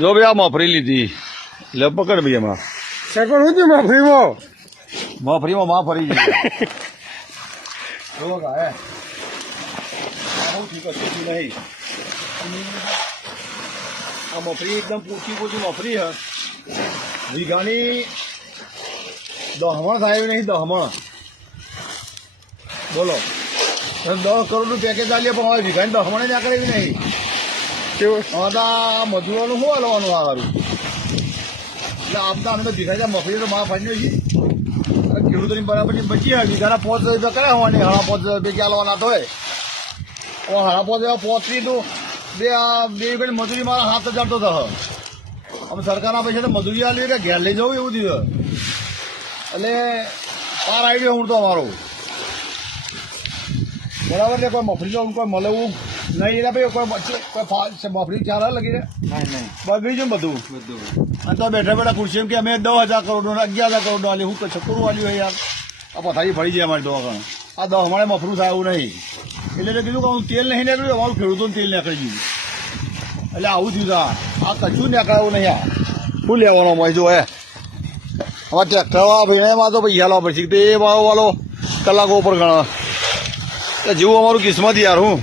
જો ભાઈ આ મફરી લીધી લે પકડ ભાઈ એમાં સરપંચ શું થયું મફરીમાં મફરીમાં માં ફરી જઈ જો ગાય ઠીક છે નહીં આ મફરી એકદમ પૂછી પૂછી મફરી હે વીઘાની દહમણ થાય નહીં દહમણ બોલો 10 કરોડનું પેકેજ આલીએ પણ હવે વીઘાની દહમણે ના કરે એવી નહીં કેવું હવે તો આ મજૂરોનું શું હાલવાનું આ સારું એટલે આપતા અમે ભીખાઈ મફરી તો માં ફાડી છીએ ખેડૂતોની બરાબરની બચી હોય વીઘાના 5 રૂપિયા કર્યા હોવાની હાડા 5 રૂપિયા હાલવાના તો હોય હાડા 5 પોતરી તો બે રૂપિયાની મજૂરી મારા 7,000 તો થશે અમે સરકારના પૈસા તો મજૂરી આલી કે ઘેર લઈ જવું એવું થયું એટલે પાર આઈડિયો હું તો અમારો બરાબર ને કોઈ મફરી કોઈ મળે એવું નહીં એટલે ભાઈ કોઈ મફરી ચાર લગી નહીં બગડી છે બધું અને તો બેઠા બેઠા ખુરશી કે અમે 10,000 કરોડનો 11,000 કરોડનો આલી હું છક્કરું આલ્યું યાર આ પથારી ફરી જાય અમારી દવાખાને આ 10 મળે મફરું થાય એવું નહીં એટલે મેં કીધું કે હું તેલ નહીં નીકળ્યું અમારું ખેડૂતોને તેલ નીકળી ગયું એટલે આવું થયું આ કશું નીકળાવું નહીં આ શું લેવાનો હોય જો હે હવે ટ્રેક્ટર ભાઈ એમાં તો પૈસા લાવવા પડશે તે વાળો કલાકો ઉપર ગણા જેવું અમારું કિસ્મત યાર હું